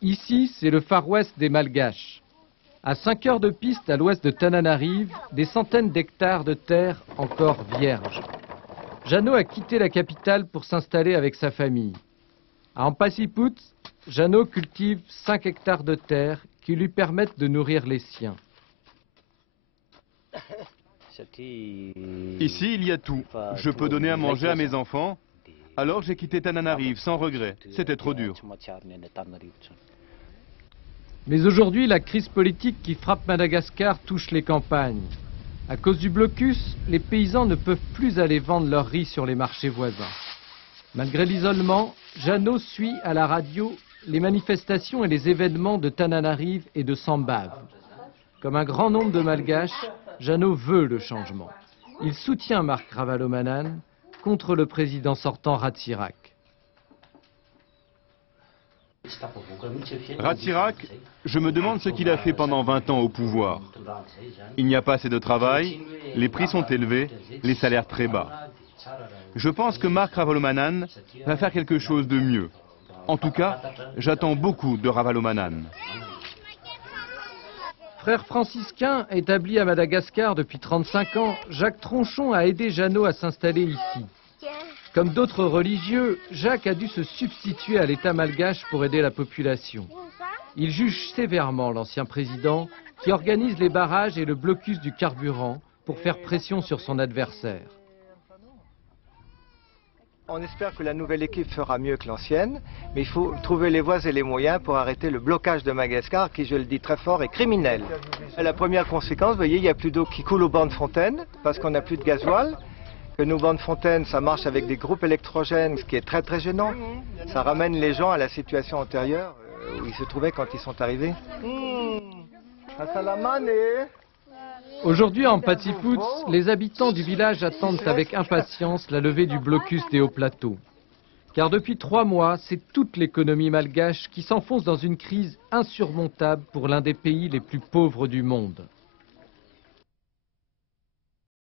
Ici, c'est le Far West des Malgaches. À 5 heures de piste à l'ouest de Tananarive, des centaines d'hectares de terre encore vierges. Jeannot a quitté la capitale pour s'installer avec sa famille. À Ampasiput, Jeannot cultive 5 hectares de terre qui lui permettent de nourrir les siens. Ici, il y a tout. Je peux donner à manger à mes enfants. Alors j'ai quitté Tananarive sans regret. C'était trop dur. Mais aujourd'hui, la crise politique qui frappe Madagascar touche les campagnes. À cause du blocus, les paysans ne peuvent plus aller vendre leur riz sur les marchés voisins. Malgré l'isolement, Jeannot suit à la radio les manifestations et les événements de Tananarive et de Sambave. Comme un grand nombre de Malgaches, Jeannot veut le changement. Il soutient Marc Ravalomanan contre le président sortant Ratsirak. Ratsirak, je me demande ce qu'il a fait pendant 20 ans au pouvoir. Il n'y a pas assez de travail, les prix sont élevés, les salaires très bas. Je pense que Marc Ravalomanan va faire quelque chose de mieux. En tout cas, j'attends beaucoup de Ravalomanan. Frère franciscain établi à Madagascar depuis 35 ans, Jacques Tronchon a aidé Jeannot à s'installer ici. Comme d'autres religieux, Jacques a dû se substituer à l'État malgache pour aider la population. Il juge sévèrement l'ancien président qui organise les barrages et le blocus du carburant pour faire pression sur son adversaire. On espère que la nouvelle équipe fera mieux que l'ancienne, mais il faut trouver les voies et les moyens pour arrêter le blocage de Madagascar qui, je le dis très fort, est criminel. La première conséquence, vous voyez, il n'y a plus d'eau qui coule aux bancs de fontaine parce qu'on n'a plus de gasoil. Que nos bancs de fontaine, ça marche avec des groupes électrogènes, ce qui est très très gênant. Ça ramène les gens à la situation antérieure où ils se trouvaient quand ils sont arrivés. Aujourd'hui, en Ampasiput, les habitants du village attendent avec impatience la levée du blocus des hauts plateaux. Car depuis 3 mois, c'est toute l'économie malgache qui s'enfonce dans une crise insurmontable pour l'un des pays les plus pauvres du monde.